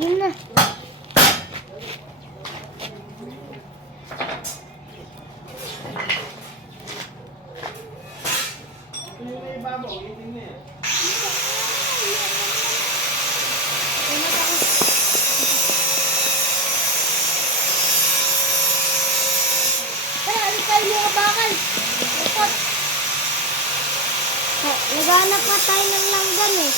Yun na. Tara, alis tayo mga bakal. Ikot. Naghanap nga tayo ng langgan eh.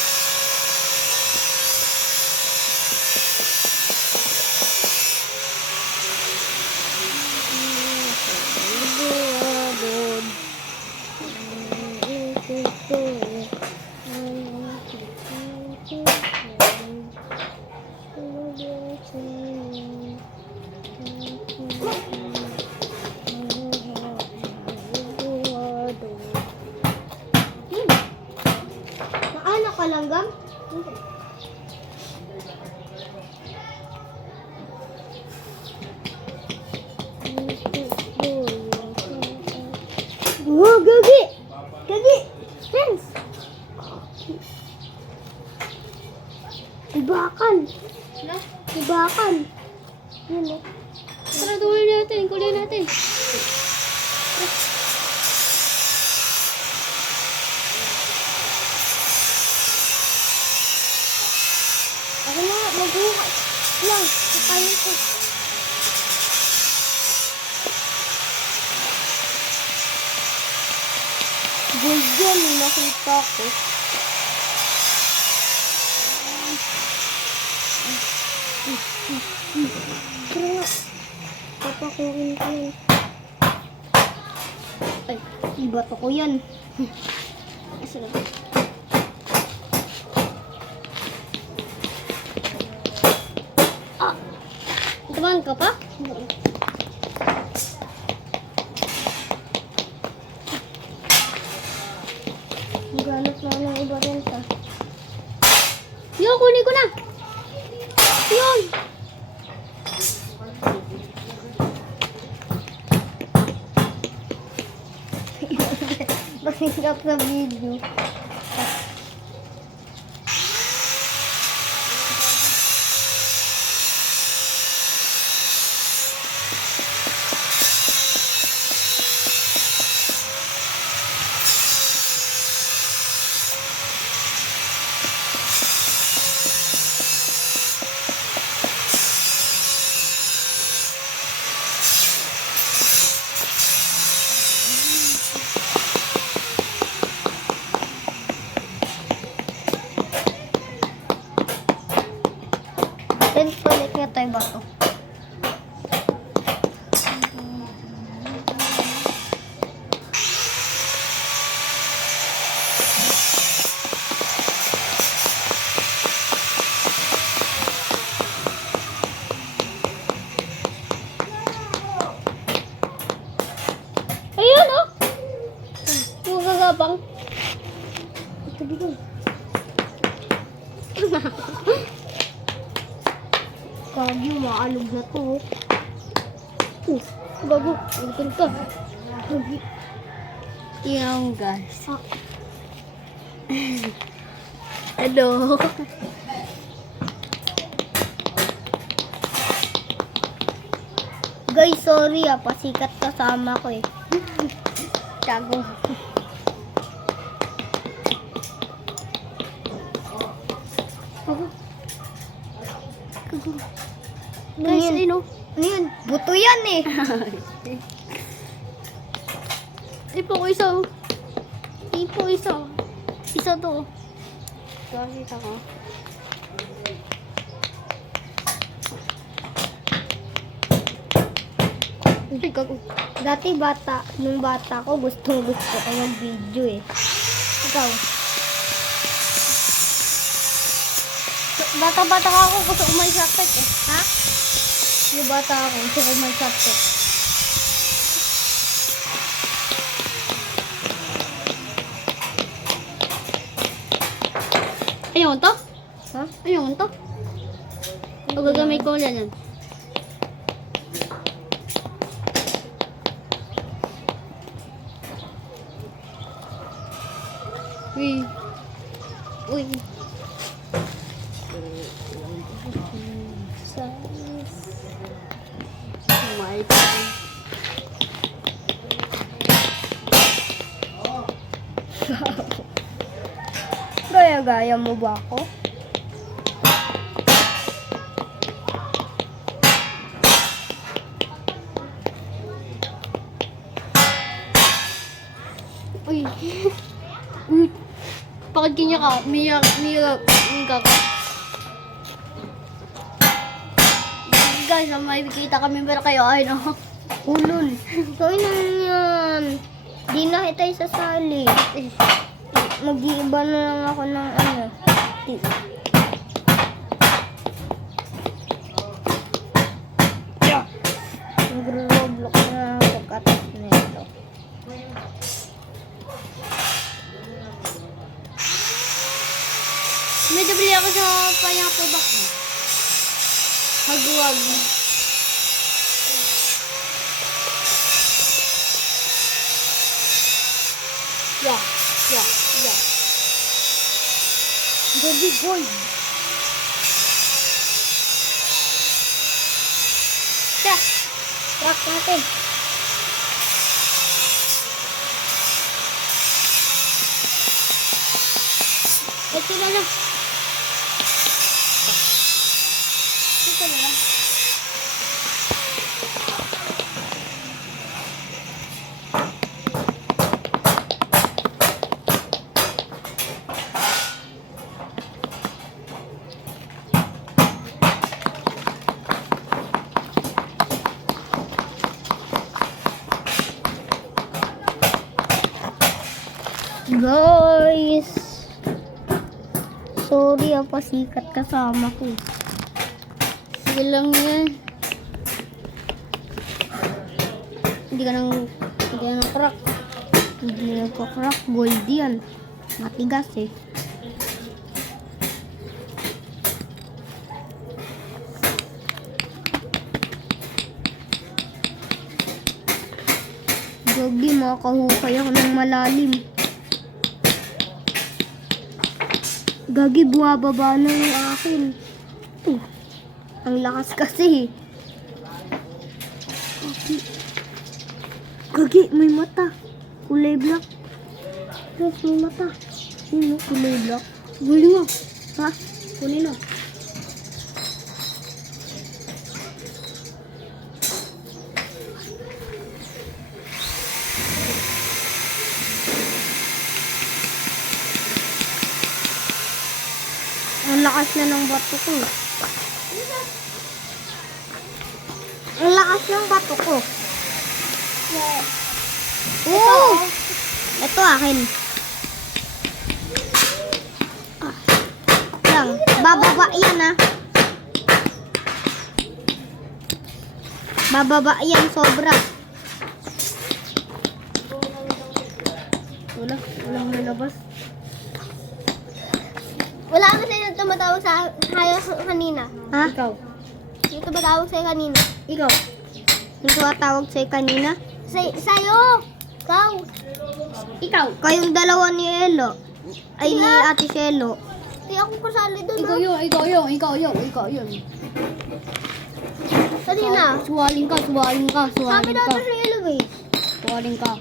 Maano ka langgam? Oh, gagi! Gagi! Friends! Ibakan! Tara, Ibakan! Yun eh. tara, tuloy natin. Kulay natin. Ako na, magbukas lang. Kakain ko. Gold yan, may nakita ko. Tara nga. Papakuhin ko yan. Ay, ibato ko yan. Asa na? Tamaan ka pa? Maghanap na ng iba rin ta. Yun, kunin ko na. Yun. Masingap sa video. Then, balik nga tayo bato. Ayun, oh. Yung gagapang. Ito dito. Kagi, maalog na to. Bago. Ulitin ka. Yung guys. Hello. Guys, sorry pasikat kasama ko eh. Tago. Guys, ayun, oh. Ano yun? Buto yan eh. Ipo ko isa, oh. Ipo isa. Isa to, oh. Sorry ako. Dati nung bata ko, gusto ko yung video eh. Ikaw? Bata-bata ako, gusto ko may sakit eh. Ha? Yung bata ako, gusto ko may sakit. Ayun to? Ha? Ayun to? O gagamay ko yan. Uy. Uy. My God. Gaya-gaya mo ba ako? Uy. Uy. Bakit kanya ka? Miyak ka. Guys, may kita kami pero kayo ay no. Ulol. So, na yan. Di na kita isasali. Mag-iiba na lang ako ng ano. Nagro-roblox na ako pagkatas na ito. Medyo bili ako sa pineapple box. Hagwag. Yeah. Gabi gold. Rock natin. Ito na lang. Ito na lang. Guys. Sorry, pasikat kasama ko. Sige lang yan. Hindi ka nang crack. Hindi nagko-crack. Gold yan. Matigas eh. Gagi, makakahukay ako ng malalim. Gagi, buwababa na yung akin. Ang lakas kasi. Gagi, may mata. Kulay black. Yes, may mata. Yun, kulay black. Guli mo. Ha? Kunin mo. Ang lakas na ng bato ko. Ang lakas ng bato ko. Oo! Ito akin. Lang, bababa yan ah. Bababa yan sobra. Walang nalabas. Wala ka sa'yo tumatawag sa kanina. Ha? Ikaw. Yung tumatawag sa'yo kanina. Ikaw. Yung tumatawag sa'yo kanina? Sa'yo! Ikaw. Kayong dalawa ni Elo. Ay, ni Ate Shelo. Hindi ako kasali doon. Ikaw yun. Kanina. Suwaling ka. Sabi natin sa Elo eh. Suwaling ka.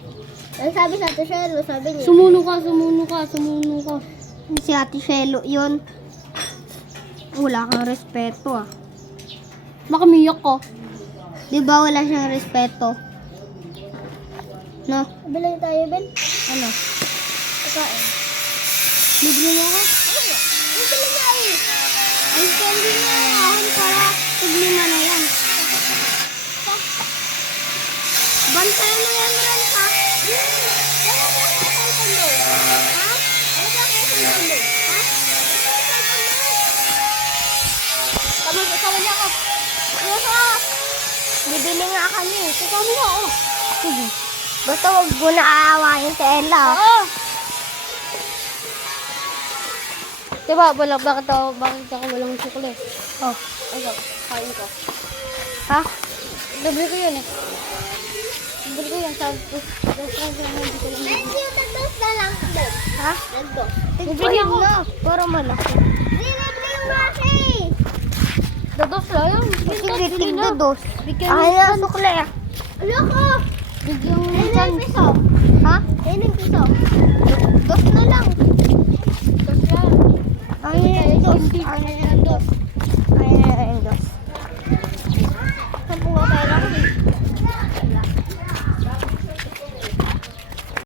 Ang sabi sa Ate Shelo, sabi niya. Sumuno ka. Si Ate Shelo yun. Wala kang respeto ah. Makamiyak ko. Di ba wala siyang respeto? No? Bilay tayo, Ben. Ano? Kakain. Libre mo ako? Oo. Ito lang nga eh. Ay, candy na akin para tuglima na yan. Bantayan mo yan, Ren, ha? Bibili nga kami. Kami na, oh. Sige. Basta huwag mo na aawain si Ella. Oo. Diba, bakit ako walang sukle? Oh. Ikaw, kain ko. Ha? Doble ko yun eh. Doble ko yan. Sabi ko, hindi ko lang. Nagdos na lang. Ha? Nagdos. Tignan mo. Para malaki. Libre yung laki. Bili na. tigdo dos. Bigyan Ay, mo na, yan. sukle. Ayoko! Bigyan mo Ayun yan. yung piso. Ha? Ayun yung piso. Dos na lang.